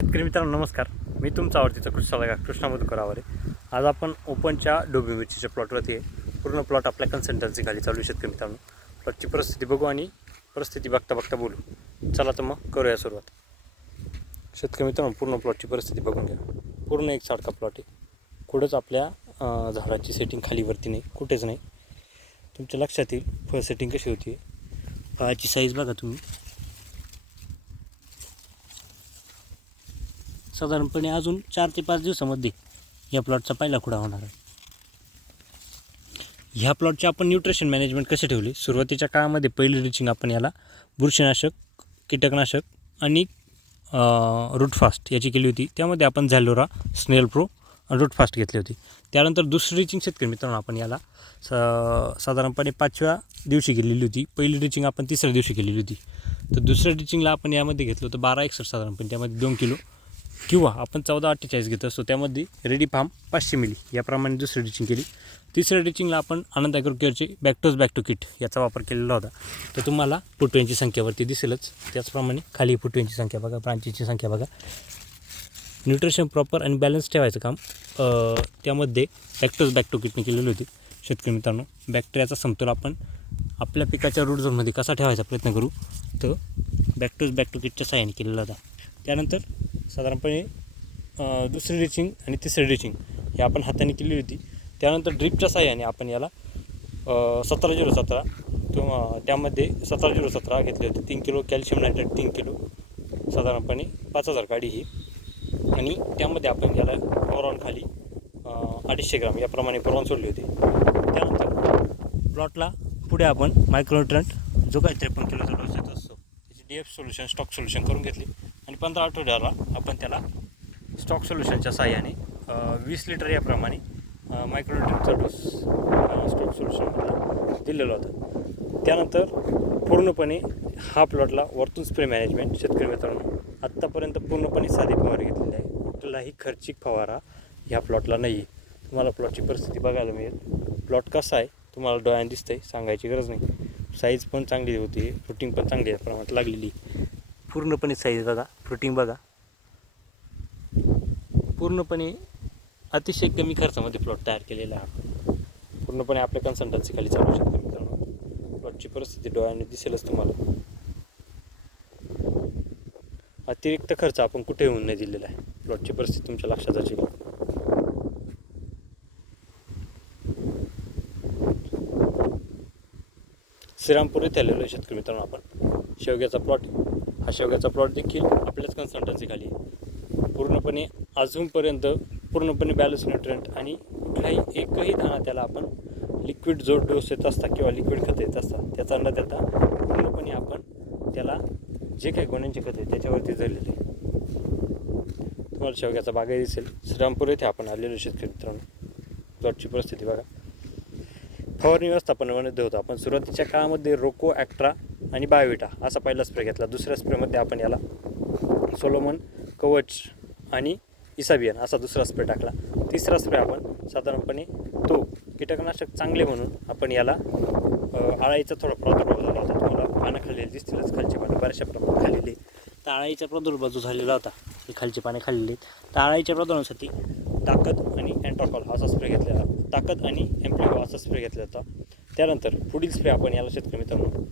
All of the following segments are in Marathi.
शेतकरी मित्रांनो नमस्कार. मी तुमचा आवडतीचा कृषी सल्लागार कृष्णा मधुकर आवारे आज आपण ओपनच्या डोबी मिरचीच्या प्लॉटवरती आहे. पूर्ण प्लॉट आपल्या कन्सल्टन्सी खाली चालू शेतकरी मित्रांनो. प्लॉटची परिस्थिती बघू आणि परिस्थिती बघता बघता बोलू. चला तर मग करूया सुरुवात. शेतकरी मित्रांनो पूर्ण प्लॉटची परिस्थिती बघून घ्या. पूर्ण एक सारखा प्लॉट आहे. कुठंच आपल्या झाडाची सेटिंग खालीवरती नाही कुठेच नाही. तुमच्या लक्षात येईल फळ सेटिंग कशी होती. फळाची साईज बघा तुम्ही. साधारणपणे अजून चार ते पाच दिवसामध्ये या प्लॉटचा पहिला खुडा होणार आहे. ह्या प्लॉटचे आपण न्यूट्रिशन मॅनेजमेंट कसे ठेवले? सुरुवातीच्या काळामध्ये पहिली रिचिंग आपण याला बुरशीनाशक कीटकनाशक आणि रूटफास्ट याची केली होती. त्यामध्ये आपण झॅलोरा स्नेल प्रो रूटफास्ट घेतली होती. त्यानंतर दुसरी रिचिंग शेतकरी मित्रांनो आपण याला स साधारणपणे पाचव्या दिवशी केलेली होती. पहिली रिचिंग आपण तिसऱ्या दिवशी केलेली होती. तर दुसऱ्या रिचिंगला आपण यामध्ये घेतलं होतं बारा एकसर साधारणपणे. त्यामध्ये दोन किलो किंवा आपण चौदा अठ्ठेचाळीस घेत असतो त्यामध्ये रेडी फार्म पाचशे मिली याप्रमाणे दुसरी डिचिंग केली. तिसऱ्या डिचिंगला आपण आनंद ॲग्रो केअरचे बॅक्टोज बॅक टू किट याचा वापर केलेला होता. तर तुम्हाला फुटव्यांची संख्यावरती दिसेलच. त्याचप्रमाणे खाली फुटव्यांची संख्या बघा ब्रांचीची संख्या बघा. न्यूट्रिशन प्रॉपर आणि बॅलन्स ठेवायचं काम त्यामध्ये बॅक्टोज बॅक टू किटने केलेली होती. शेतकरी मित्रांनो बॅक्टेरियाचा समतोल आपण आपल्या पिकाच्या रूट झोनमध्ये कसा ठेवायचा प्रयत्न करू? तर बॅक्टोज बॅक टू किटच्या साह्याने केलेला होता. त्यानंतर साधारणपणे दुसरी रिचिंग आणि तिसरी रिचिंग हे आपण हाताने केलेली होती. त्यानंतर ड्रिपच्या साह्याने आपण याला सतरा झिरो सतरा किंवा त्यामध्ये सतरा झिरो सतरा घेतली होती. तीन किलो कॅल्शियम नायट्रेट तीन किलो साधारणपणे पाच हजार गाडी ही. आणि त्यामध्ये आपण याला बोरॉन खाली अडीचशे ग्राम याप्रमाणे बोरॉन सोडली होती. त्यानंतर प्लॉटला पुढे आपण मायक्रोन्युट्रंट जो काही त्रेपन्न किलोचा डोस येत असतो त्याची D F solution stock solution करून घेतली. पंधरा आठवड्याला आपण त्याला स्टॉक सोल्युशनच्या साह्याने वीस लिटर याप्रमाणे मायक्रोन्युट्रंटचा डोस स्टॉक सोल्युशनमधला दिलेला होता. त्यानंतर पूर्णपणे हा प्लॉटला वरतून स्प्रे मॅनेजमेंट शेतकरी मित्रांनो आत्तापर्यंत पूर्णपणे साधी फवारी घेतलेली आहे. कुठलाही खर्चिक फवारा ह्या प्लॉटला नाही आहे तुम्हाला प्लॉटची परिस्थिती बघायला मिळेल. प्लॉट कसा आहे तुम्हाला डोळ्याने दिसतंय सांगायची गरज नाही. साईज पण चांगली होती फ्रुटिंग पण चांगली आहे प्रमाणात लागलेली. पूर्णपणे साईज बघा फ्रुटिंग बघा. पूर्णपणे अतिशय कमी खर्चामध्ये प्लॉट तयार केलेला आहे. पूर्णपणे आपल्या कन्सल्टन्सी खाली चालू शकतो मित्रांनो. प्लॉटची परिस्थिती डोळ्याने दिसेलच तुम्हाला. अतिरिक्त खर्च आपण कुठे होऊन नाही दिलेला आहे. प्लॉटची परिस्थिती तुमच्या लक्षात असेल श्रीरामपूर येथे आलेलो आहे शेतकरी मित्रांनो आपण. शेवग्याचा प्लॉट हा शेवग्याचा प्लॉट देखील आपल्याच कन्सल्टन्सीखाली पूर्णपणे अजूनपर्यंत पूर्णपणे बॅलन्स न्यूट्रंट आणि कुठलाही एकही दाणा त्याला आपण लिक्विड जो डोस येत असता किंवा लिक्विड खतं येत असतात त्याचा न देता पूर्णपणे आपण त्याला जे काही गोण्यांचे खत आहे त्याच्यावरती झालेले तुम्हाला शेवग्याचा बागाही दिसेल. श्रीरामपूर येथे आपण आलेलो शेतकरी मित्रांनो. प्लॉटची परिस्थिती बघा. फवारणी व्यवस्थापनामध्ये होतो. आपण सुरुवातीच्या काळामध्ये रोको ॲक्ट्रा आणि बायोविटा असा पहिला स्प्रे घेतला. दुसऱ्या स्प्रेमध्ये आपण याला सोलोमन कवच आणि इसाबियन असा दुसरा स्प्रे टाकला. तिसरा स्प्रे आपण साधारणपणे तो कीटकनाशक चांगले म्हणून आपण याला आळाईचा थोडा प्रादुर्भाव झाला होता. तुम्हाला पानं खाल्लेली दिसतीलच खालची पानं बऱ्याचशा प्रमाणात खाल्लेली तर आळाईचा प्रादुर्भाव जो झालेला होता खालची पाने खाल्लेली तर आळाईच्या प्रादुर्भावासाठी ताकद आणि अँट्रॉकॉल असा स्प्रे ताकद आणि एम्प्लिओ असा स्प्रे घेतला होता त्यानंतर पुढील स्प्रे आपण याला शेतकरी मित्रांनो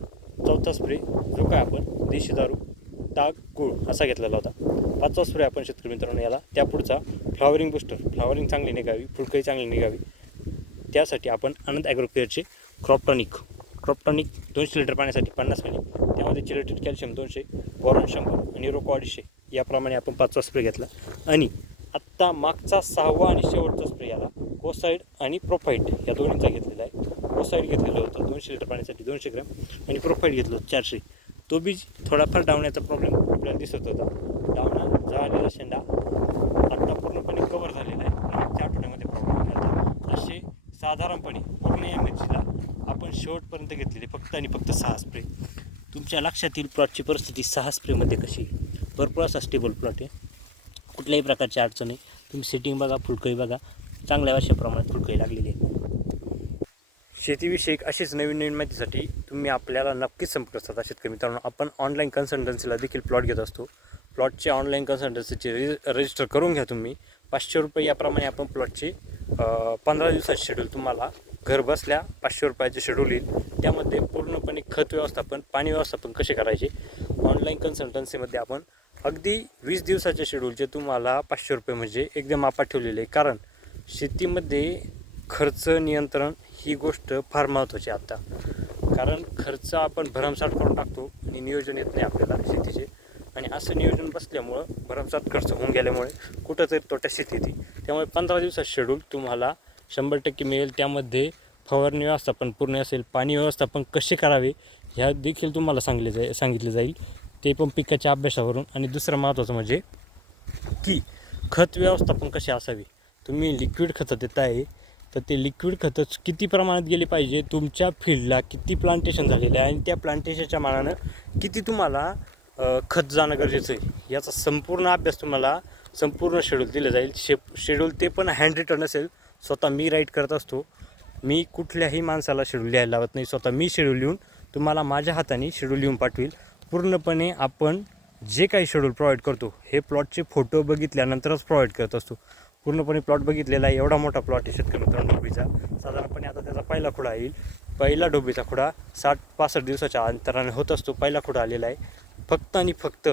चौथा स्प्रे जो काय आपण देशी दारू ताक गुळ असा घेतलेला होता. पाचवा स्प्रे आपण शेतकरी मित्रांनो याला त्या पुढचा फ्लॉवरिंग बुस्टर फ्लॉवरिंग चांगली निघावी फुलकळी चांगली निघावी. त्यासाठी आपण आनंद ॲग्रोकेअरचे क्रॉपटॉनिक क्रॉपटॉनिक दोनशे लिटर पाण्यासाठी पन्नास मिली त्यामध्ये चिलेटेड कॅल्शियम दोनशे बोरॉन शंभर आणि रोको अडीचशे. याप्रमाणे आपण पाचवा स्प्रे घेतला. आणि आत्ता मागचा सहावा आणि शेवटचा स्प्रे याला ओसाईड आणि प्रोफाईट या दोन्हीचा घेतलेला आहे. ओसाईड घेतलेलं होतं दोनशे लिटर पाण्यासाठी दोनशे ग्रॅम आणि प्रोफाईट घेतलं होतं चारशे. तो बी थोडाफार डावण्याचा प्रॉब्लेम आपल्याला दिसत होता. डावणा जळालेला शेंडा आत्ता पूर्णपणे कवर झालेला आहे. मागच्या आठवड्यामध्ये प्रॉब्लेम झाला असे साधारणपणे पूर्ण या मिरचीला आपण शेवटपर्यंत घेतलेले फक्त आणि फक्त सहा स्प्रे तुमच्या लक्षात येईल प्लॉटची परिस्थिती सहा स्प्रेमध्ये कशी आहे? भरपूर असा स्टेबल प्लॉट आहे. कुठल्याही प्रकारची अडचण आहे तुम्ही सेटिंग बघा फुलकळी बघा. चांगल्या वर्षा प्रमाणात फुलकळी लागलेली आहे. शेतीविषयक अशीच नवीन नवीन माहितीसाठी तुम्ही आपल्याला नक्कीच संपर्क साधा शेतकरी मित्रांनो. आपण ऑनलाईन कन्सल्टन्सीला देखील प्लॉट घेत असतो. प्लॉटचे ऑनलाईन कन्सल्टन्सीचे रि रजिस्टर करून घ्या तुम्ही. पाचशे रुपये याप्रमाणे आपण प्लॉटचे पंधरा दिवसाचे शेड्यूल तुम्हाला घर बसल्या पाचशे रुपयाचे शेड्यूल येईल. त्यामध्ये पूर्णपणे खत व्यवस्थापन पाणी व्यवस्थापन कसे करायचे ऑनलाईन कन्सल्टन्सीमध्ये आपण अगदी वीस दिवसाच्या शेड्यूलचे तुम्हाला पाचशे रुपये म्हणजे एकदम मापात ठेवलेले आहे. कारण शेतीमध्ये खर्च नियंत्रण ही गोष्ट फार महत्त्वाची आहे आता. कारण खर्च आपण भरमसाठ करून टाकतो आणि नियोजन येत नाही आपल्याला शेतीचे. आणि असं नियोजन बसल्यामुळं भरमसाठ खर्च होऊन गेल्यामुळे कुठंतरी तोट्या शेती येते. त्यामुळे पंधरा दिवसात शेड्यूल तुम्हाला शंभर टक्के मिळेल. त्यामध्ये फवारणी व्यवस्थापन पूर्ण असेल पाणी व्यवस्थापन कसे करावे ह्या देखील तुम्हाला सांगले जाई सांगितले जाईल. ते पण पिकाच्या अभ्यासावरून. आणि दुसरं महत्त्वाचं म्हणजे की खत व्यवस्थापन कसे असावे? तुम्ही लिक्विड खतं देत आहे तर ते लिक्विड खतं किती प्रमाणात गेले पाहिजे? तुमच्या फील्डला किती प्लांटेशन झालेलं आहे? आणि त्या प्लांटेशनच्या मानानं किती तुम्हाला खत जाणं गरजेचं आहे? याचा संपूर्ण अभ्यास तुम्हाला संपूर्ण शेड्यूल दिलं जाईल. शे शेड्यूल ते पण हँड रिटर्न असेल. स्वतः मी राईट करत असतो. मी कुठल्याही माणसाला शेड्यूल लिहायला लावत नाही. स्वतः मी शेड्यूल लिहून तुम्हाला माझ्या हाताने शेड्यूल लिहून पाठवेल. पूर्णपणे आपण जे काही शेड्यूल प्रोव्हाइड करतो हे प्लॉटचे फोटो बघितल्यानंतरच प्रोव्हाइड करत असतो. पूर्णपणे प्लॉट बघितलेला आहे. एवढा मोठा प्लॉट आहे शेतकरी मित्रांनो डोबीचा साधारणपणे आता त्याचा पहिला खुडा येईल. पहिला डोबीचा खुडा साठ पासष्ट दिवसाच्या अंतराने होत असतो. पहिला खुडा आलेला आहे. फक्त आणि फक्त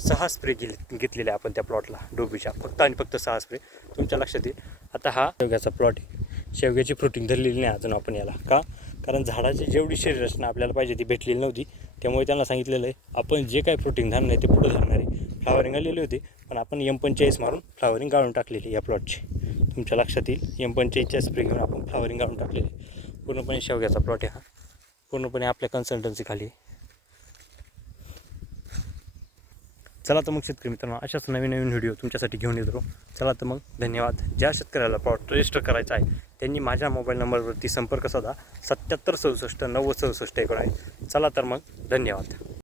सहा स्प्रे घेत घेतलेले आहे आपण त्या प्लॉटला डोबीच्या फक्त आणि फक्त सहा स्प्रे तुमच्या लक्षात येईल. आता हा शेवग्याचा प्लॉट आहे. शेवग्याची फ्रुटिंग धरलेली नाही अजून आपण याला. का? कारण झाडाची जेवढी शरीर रचना आपल्याला पाहिजे ती भेटलेली नव्हती. त्यामुळे त्यांना सांगितलेलं आहे आपण जे काय फ्रुटिंग धरणार आहे ते पुढं धरणार आहे. फ्लावरिंग आलेली होते पण आपण एम पंचेचाळीस मारून फ्लावरिंग गाळून टाकलेली या प्लॉटची तुमच्या लक्षात येईल एम पंचेचाळीसच्या स्प्रे घेऊन आपण फ्लावरिंग गाळून टाकलेली. पूर्णपणे शेवग्याचा प्लॉट आहे हा. पूर्णपणे आपल्या कन्सल्टन्सी खाली. चला तर मग शेतकरी मित्रांनो अशाच नवीन नवीन व्हिडिओ तुमच्यासाठी घेऊन येतो. चला तर मग धन्यवाद. ज्या शेतकऱ्याला प्लॉट रजिस्टर करायचा आहे त्यांनी माझ्या मोबाईल नंबरवरती संपर्क साधा. सत्याहत्तर सदुसष्ट नव्वद सदुसष्ट एकोण आहे चला तर मग धन्यवाद.